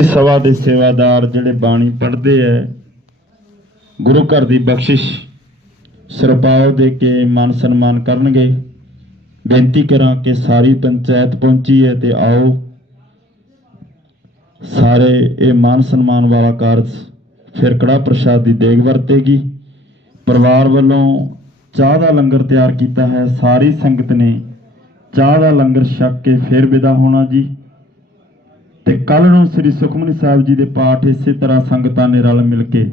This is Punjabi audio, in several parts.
ਸਭਾ ਦੇ ਸੇਵਾਦਾਰ ਜਿਹੜੇ ਬਾਣੀ ਪੜ੍ਹਦੇ ਐ, ਗੁਰੂ ਘਰ ਦੀ ਬਖਸ਼ਿਸ਼ ਸਰਪਾਉ ਦੇ ਕੇ ਮਾਨ ਸਨਮਾਨ ਕਰਨਗੇ। ਬੇਨਤੀ ਕਰਾਂ ਕਿ ਸਾਰੀ ਪੰਚਾਇਤ ਪਹੁੰਚੀ ਹੈ ਤੇ ਆਓ। ਸਾਰੇ ਇਹ ਮਾਨ ਸਨਮਾਨ ਵਾਲਾ ਕਾਰਜ ਫਿਰ ਕੜਾ ਪ੍ਰਸ਼ਾਦ ਦੀ ਦੇਗ ਵਰਤੇਗੀ। ਪਰਿਵਾਰ ਵੱਲੋਂ ਚਾਹ ਦਾ ਲੰਗਰ ਤਿਆਰ ਕੀਤਾ ਹੈ। ਸਾਰੀ ਸੰਗਤ ਨੇ ਚਾਹ ਦਾ ਲੰਗਰ ਛਕ ਕੇ ਫਿਰ ਵਿਦਾ ਹੋਣਾ ਜੀ। ਤੇ ਕੱਲ ਨੂੰ ਸ੍ਰੀ ਸੁਖਮਨੀ ਸਾਹਿਬ ਜੀ ਦੇ ਪਾਠ ਇਸੇ ਤਰ੍ਹਾਂ ਸੰਗਤਾਂ ਨੇ ਰਲ ਮਿਲ ਕੇ,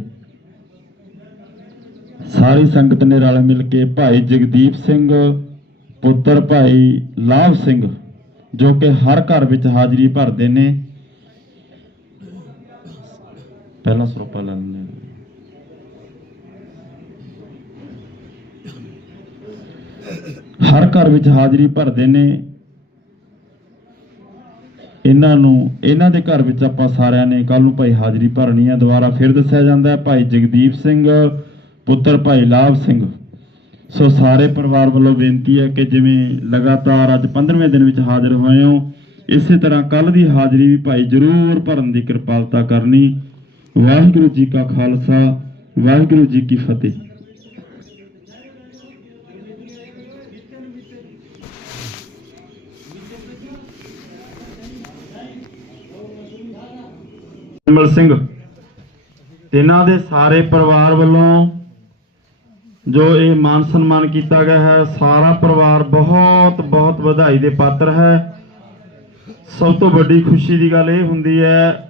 ਸਾਰੀ ਸੰਗਤ ਨੇ ਰਲ ਮਿਲ ਕੇ ਭਾਈ ਜਗਦੀਪ ਸਿੰਘ, ਪੁੱਤਰ ਭਾਈ ਲਾਭ ਸਿੰਘ, ਜੋ ਕਿ ਹਰ ਘਰ ਵਿੱਚ ਹਾਜ਼ਰੀ ਭਰਦੇ ਨੇ। ਪਹਿਲਾ ਸਰੋਪਾ ਲੈ ਲੈਂਦੇ ਹਰ ਘਰ ਵਿੱਚ ਹਾਜ਼ਰੀ ਭਰਦੇ ਨੇ। ਇਹਨਾਂ ਨੂੰ, ਇਹਨਾਂ ਦੇ ਘਰ ਵਿੱਚ ਆਪਾਂ ਸਾਰਿਆਂ ਨੇ ਕੱਲ ਨੂੰ ਭਾਈ ਹਾਜ਼ਰੀ ਭਰਨੀ ਹੈ ਦੁਬਾਰਾ ਫਿਰ ਦੱਸਿਆ ਜਾਂਦਾ ਹੈ, ਭਾਈ ਜਗਦੀਪ ਸਿੰਘ, ਪੁੱਤਰ ਭਾਈ ਲਾਭ ਸਿੰਘ। ਸੋ ਸਾਰੇ ਪਰਿਵਾਰ ਵੱਲੋਂ ਬੇਨਤੀ ਹੈ ਕਿ ਜਿਵੇਂ ਲਗਾਤਾਰ ਅੱਜ 15ਵੇਂ ਦਿਨ ਵਿੱਚ ਹਾਜ਼ਰ ਹੋਏ ਹੋ, ਇਸੇ ਤਰ੍ਹਾਂ ਕੱਲ ਦੀ ਹਾਜ਼ਰੀ ਵੀ ਭਾਈ ਜ਼ਰੂਰ ਭਰਨ ਦੀ ਕਿਰਪਾਲਤਾ ਕਰਨੀ। ਵਾਹਿਗੁਰੂ ਜੀ ਕਾ ਖਾਲਸਾ, ਵਾਹਿਗੁਰੂ ਜੀ ਕੀ ਫਤਿਹ। ਨਿਰਮਲ ਸਿੰਘ, ਇਹਨਾਂ ਦੇ ਸਾਰੇ ਪਰਿਵਾਰ ਵੱਲੋਂ ਜੋ ਇਹ ਮਾਨ ਸਨਮਾਨ ਕੀਤਾ ਗਿਆ ਹੈ, ਸਾਰਾ ਪਰਿਵਾਰ ਬਹੁਤ ਬਹੁਤ ਵਧਾਈ ਦੇ ਪਾਤਰ ਹੈ। ਸਭ ਤੋਂ ਵੱਡੀ ਖੁਸ਼ੀ ਦੀ ਗੱਲ ਇਹ ਹੁੰਦੀ ਹੈ,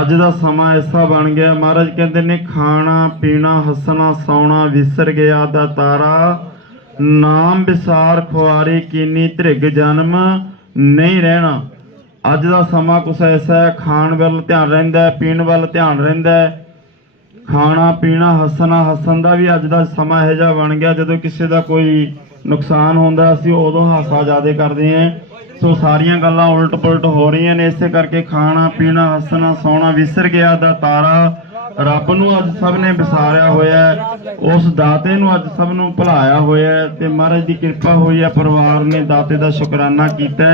ਅੱਜ ਦਾ ਸਮਾਂ ਐਸਾ ਬਣ ਗਿਆ, ਮਹਾਰਾਜ ਕਹਿੰਦੇ ਨੇ, ਖਾਣਾ, ਪੀਣਾ, ਹੱਸਣਾ, ਸੌਣਾ, ਵਿਸਰ ਗਿਆ ਦਾ ਤਾਰਾ, ਨਾਮ ਵਿਸਾਰ ਖੁਆਰੀ, ਕੀਨੀ ਧ੍ਰਿਗ ਜਨਮ, ਨਹੀਂ ਰਹਿਣਾ। ਅੱਜ ਦਾ ਸਮਾਂ ਕੁਛ ਐਸਾ ਹੈ, ਖਾਣ ਵੱਲ ਧਿਆਨ ਰਹਿੰਦਾ ਪੀਣ ਵੱਲ ਧਿਆਨ ਰਹਿੰਦਾ ਖਾਣਾ ਪੀਣਾ, ਹੱਸਣਾ, ਹੱਸਣ ਦਾ ਵੀ ਅੱਜ ਦਾ ਸਮਾਂ ਇਹੋ ਜਿਹਾ ਬਣ ਗਿਆ, ਜਦੋਂ ਕਿਸੇ ਦਾ ਕੋਈ ਨੁਕਸਾਨ ਹੁੰਦਾ, ਅਸੀਂ ਉਦੋਂ ਹਾਸਾ ਜ਼ਿਆਦਾ ਕਰਦੇ ਹਾਂ। ਸੋ ਸਾਰੀਆਂ ਗੱਲਾਂ ਉਲਟ ਪੁਲਟ ਹੋ ਰਹੀਆਂ ਨੇ, ਇਸੇ ਕਰਕੇ ਖਾਣਾ ਪੀਣਾ, ਹੱਸਣਾ, ਸੌਣਾ ਵਿਸਰ ਗਿਆ ਦਾ ਤਾਰਾ ਰੱਬ ਨੂੰ ਅੱਜ ਸਭ ਨੇ ਵਿਸਾਰਿਆ ਹੋਇਆ ਉਸ ਦਾਤੇ ਨੂੰ ਅੱਜ ਸਭ ਨੂੰ ਭੁਲਾਇਆ ਹੋਇਆ ਤੇ ਮਹਾਰਾਜ ਦੀ ਕਿਰਪਾ ਹੋਈ ਹੈ, ਪਰਿਵਾਰ ਨੇ ਦਾਤੇ ਦਾ ਸ਼ੁਕਰਾਨਾ ਕੀਤਾ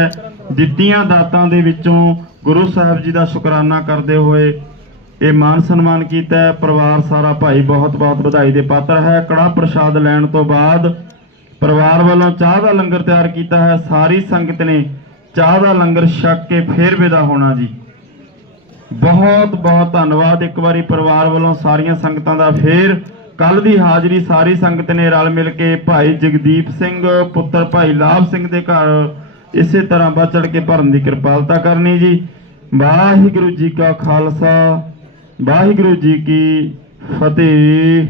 ਦਿੱਤੀਆਂ ਦਾਤਾਂ ਦੇ ਵਿੱਚੋਂ ਗੁਰੂ ਸਾਹਿਬ ਜੀ ਦਾ ਸ਼ੁਕਰਾਨਾ ਕਰਦੇ ਹੋਏ ਇਹ ਮਾਨ ਸਨਮਾਨ ਕੀਤਾ ਹੈ। ਪਰਿਵਾਰ ਸਾਰਾ ਭਾਈ ਬਹੁਤ ਬਹੁਤ ਵਧਾਈ ਦੇ ਪਾਤਰ ਹੈ। ਕੜਾ ਪ੍ਰਸ਼ਾਦ ਲੈਣ ਤੋਂ ਬਾਅਦ ਪਰਿਵਾਰ ਵੱਲੋਂ ਚਾਹ ਦਾ ਲੰਗਰ ਤਿਆਰ ਕੀਤਾ ਹੈ। ਸਾਰੀ ਸੰਗਤ ਨੇ ਚਾਹ ਦਾ ਲੰਗਰ ਛਕ ਕੇ ਫੇਰ ਵਿਦਾ ਹੋਣਾ ਜੀ। ਬਹੁਤ ਬਹੁਤ ਧੰਨਵਾਦ। ਇੱਕ ਵਾਰੀ ਪਰਿਵਾਰ ਵੱਲੋਂ ਸਾਰੀਆਂ ਸੰਗਤਾਂ ਦਾ ਫੇਰ ਕੱਲ ਦੀ ਹਾਜ਼ਰੀ ਸਾਰੀ ਸੰਗਤ ਨੇ ਰਲ ਮਿਲ ਕੇ ਭਾਈ ਜਗਦੀਪ ਸਿੰਘ, ਪੁੱਤਰ ਭਾਈ ਲਾਭ ਸਿੰਘ ਦੇ ਘਰ ਇਸੇ ਤਰ੍ਹਾਂ ਵੱਧ ਚੜ ਕੇ ਭਰਨ ਦੀ ਕਿਰਪਾਲਤਾ ਕਰਨੀ ਜੀ। ਵਾਹਿਗੁਰੂ ਜੀ ਕਾ ਖਾਲਸਾ, ਵਾਹਿਗੁਰੂ ਜੀ ਕੀ ਫਤਿਹ।